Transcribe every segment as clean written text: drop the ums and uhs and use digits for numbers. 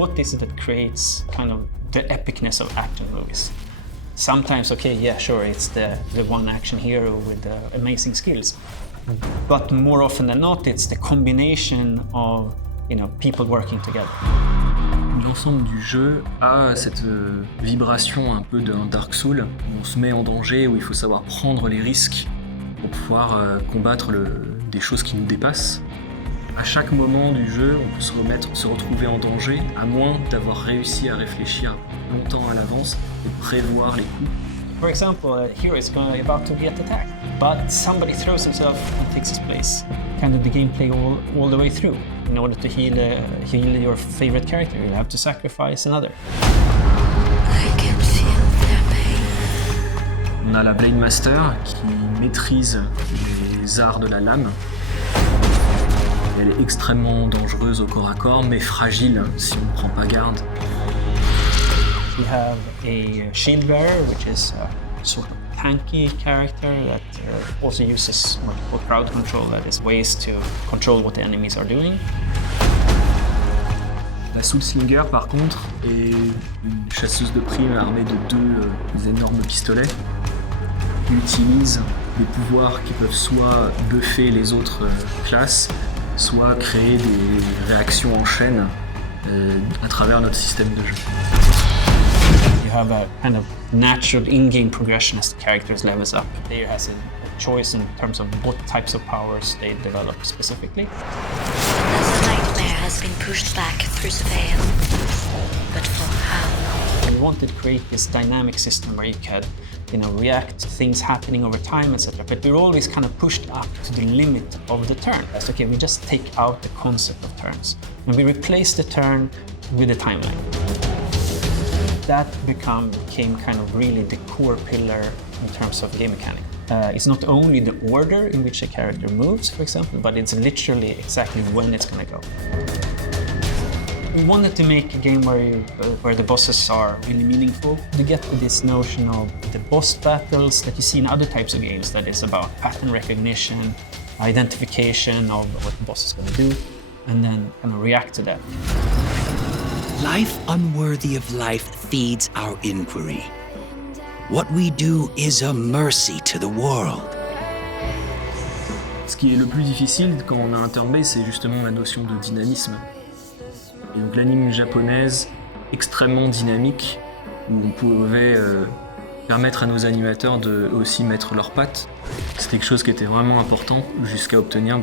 what is it that creates kind of the epicness of action movies? Sometimes, okay, yeah, sure, it's the one action hero with the amazing skills. But more often than not, it's the combination of, people working together. L'ensemble du jeu a cette vibration un peu d'un Dark Souls, où on se met en danger, où il faut savoir prendre les risques pour pouvoir combattre des choses qui nous dépassent. À chaque moment du jeu, on peut se retrouver en danger, à moins d'avoir réussi à réfléchir longtemps à l'avance et prévoir les coups. For example, a hero is about to get attacked, but somebody throws himself and takes his place. Kind of the gameplay all the way through. In order to heal your favorite character, you'll have to sacrifice another. I can feel their pain. On a la Blade Master qui maîtrise les arts de la lame. Elle est extrêmement dangereuse au corps à corps, mais fragile si on ne prend pas garde. We have a shield bearer, which is a sort of tanky character that also uses what we call crowd control, that is ways to control what the enemies are doing. La Soul Slinger, par contre, est une chasseuse de primes armée de deux énormes pistolets qui utilise des pouvoirs qui peuvent soit buffer les autres classes, soit créer des réactions en chaîne à travers notre système de jeu. You have a kind of natural in-game progression as the characters levels up. The player has a choice in terms of what types of powers they develop specifically. The nightmare has been pushed back through the veil. But for how long? We wanted to create this dynamic system where you could, react to things happening over time, etc. But we're always kind of pushed up to the limit of the turn. That's okay, we just take out the concept of turns. And we replace the turn with a timeline. That became kind of really the core pillar in terms of game mechanic. It's not only the order in which a character moves, for example, but it's literally exactly when it's going to go. We wanted to make a game where the bosses are really meaningful. To get to this notion of the boss battles that you see in other types of games, that is about pattern recognition, identification of what the boss is going to do, and then kind of react to that. Life unworthy of life feeds our inquiry. What we do is a mercy to the world. Ce qui est le plus difficile quand on a un turn-based, c'est justement la notion de dynamisme. Et donc l'anime japonaise extrêmement dynamique, où on pouvait permettre à nos animateurs de aussi mettre leurs pattes. C'est quelque chose qui était vraiment important jusqu'à obtenir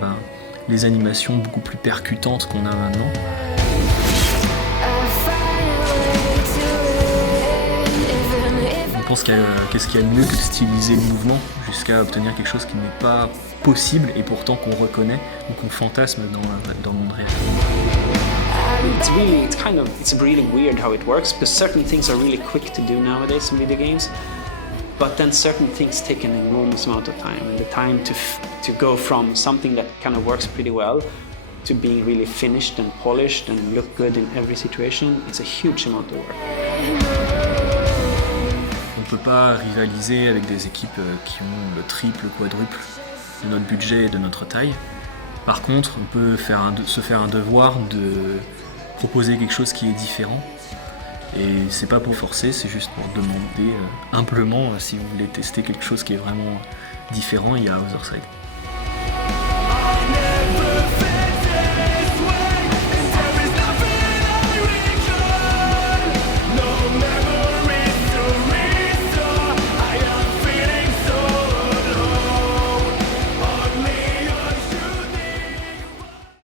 les animations beaucoup plus percutantes qu'on a maintenant. Je pense qu'est-ce qu'il y a de mieux que de styliser le mouvement jusqu'à obtenir quelque chose qui n'est pas possible et pourtant qu'on reconnaît ou qu'on fantasme dans le monde réel. It's really weird how it works, because certain things are really quick to do nowadays in video games, but then certain things take an enormous amount of time, and the time to go from something that kind of works pretty well to being really finished and polished and look good in every situation, it's a huge amount of work. On ne peut pas rivaliser avec des équipes qui ont le triple, quadruple de notre budget et de notre taille. Par contre, on peut se faire un devoir de proposer quelque chose qui est différent. Et c'est pas pour forcer, c'est juste pour demander humblement si vous voulez tester quelque chose qui est vraiment différent, il y a Othercide.